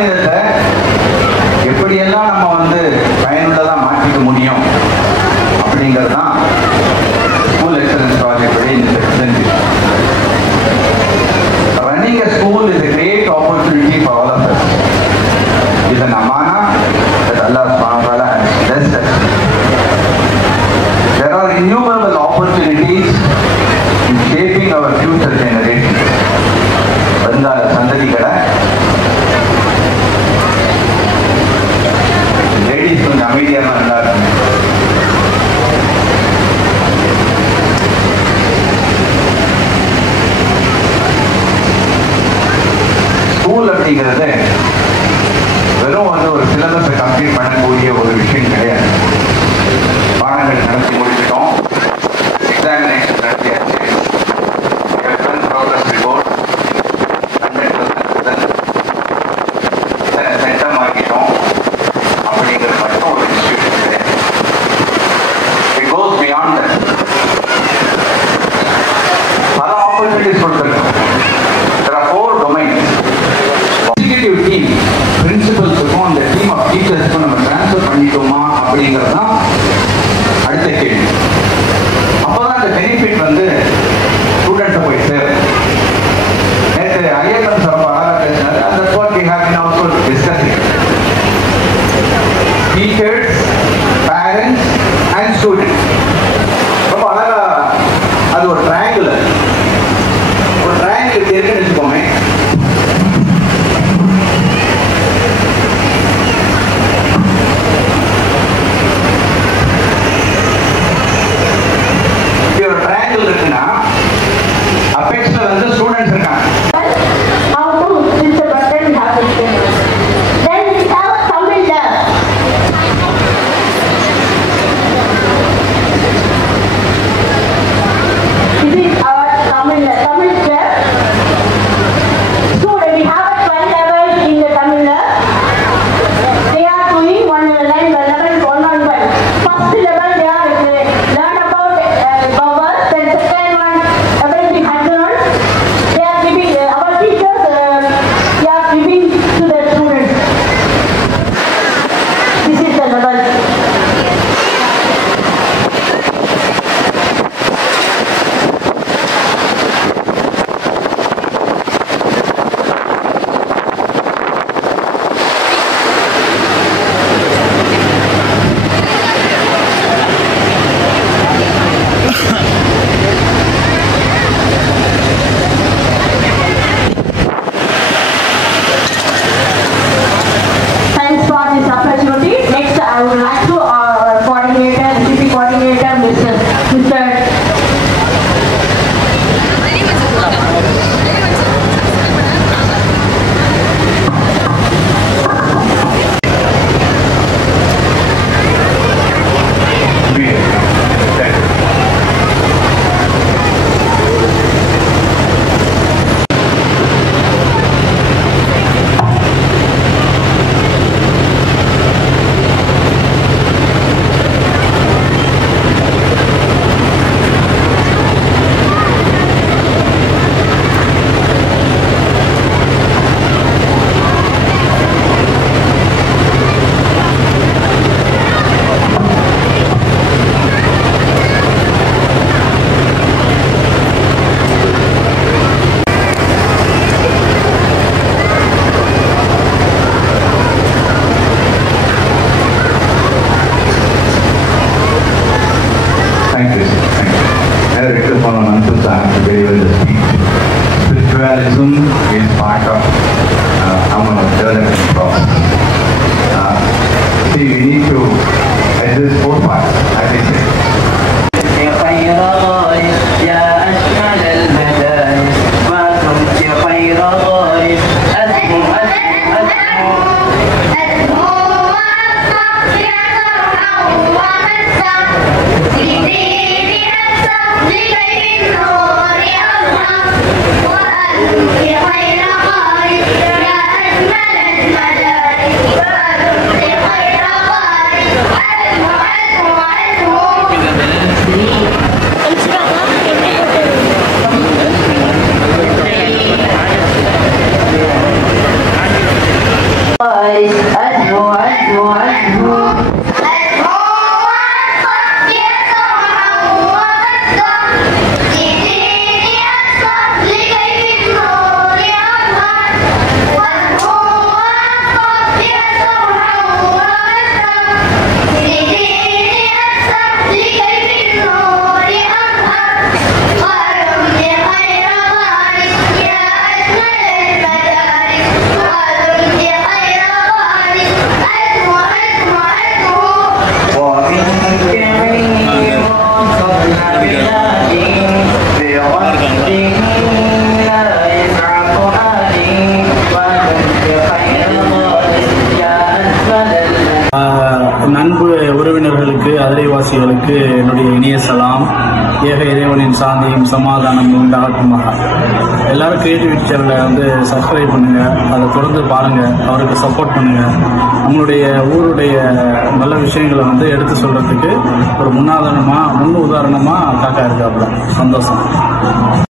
மாநிலத்தை எப்படியெல்லாம் நம்ம வந்து பயனுள்ளதாக மாற்றிக்க முடியும் அப்படிங்கிறது தான் ஸ்கூல் எக்ஸலன்ஸ் ப்ராஜெக்ட் படி செஞ்சு. Running a school is a great opportunity for all of us. It's an amana that Allah subhanahu wa ta'ala has blessed us. There are innumerable opportunities in shaping our future generation. வருங்கால சந்ததிகளை ladies கொஞ்சம் அமைதியாக நல்லா இருக்கும். School அப்படிங்கிறது வெறும் வந்து ஒரு சிலபஸை கம்ப்ளீட் பண்ணக்கூடிய ஒரு விஷயம் கிடையாது. பாடங்கள் நடத்தி முடிச்சிட்டோம், எக்ஸாமினேஷன் நடத்தியாச்சு, ப்ரோக்ரஸ் ரிப்போர்ட் 100% சென்டம் ஆகிட்டோம் அப்படிங்கிறது மட்டும் ஒரு இன்ஸ்டியூஷன் கிடையாது. It goes beyond that. பல ஆப்பர்ச்சுனிட்டிஸ் கொடுத்துருக்கோம். There are 4 domains. Executive team, பிரின்சிபல்ஸுக்கும் அந்த டீம் ஆஃப் டீச்சர்ஸுக்கும் நம்ம ட்ரான்ஸ்ஃபர் பண்ணிட்டோமா அப்படிங்கிறது தான் அடுத்த கேள்வி. அப்போதான் அந்த பெனிஃபிட் வந்து ஸ்டூடெண்ட்ஸை போய் சேரும். நேற்று ஐஎல்எம் ரொம்ப அழகாக பேசினாரு. That's what we have been also discussing. Teachers, parents and students. ரொம்ப அழகா அது ஒரு ட்ரையாங்கிள் இருக்குன்னு வச்சுக்கோமே. இப்படி ஒரு ட்ரையாங்கிள் இருக்குன்னா அபெக்ஸ்ல வந்து ஸ்டூடெண்ட்ஸ் இருக்காங்க. Spiritualism is part of our development process. See, we need to address 4 parts, as I said. يا خير خير يا أجمل المال நண்பு உறவினர்களுக்கு அதிரைவாசிகளுக்கு என்னுடைய இனிய சலாம். ஏக இறைவனின் சாந்தியும் சமாதானமும் உண்டாகட்டுமாக. எல்லாரும் கிரியேட்டிவிட்டி சேனலை சப்ஸ்கிரைப் பண்ணுங்க, அதை தொடர்ந்து பாருங்க, அவருக்கு சப்போர்ட் பண்ணுங்க. நம்மளுடைய ஊருடைய நல்ல விஷயங்களை எடுத்து சொல்றதுக்கு ஒரு முன் உதாரணமா காக்கா இருக்காப்புல. சந்தோஷம்.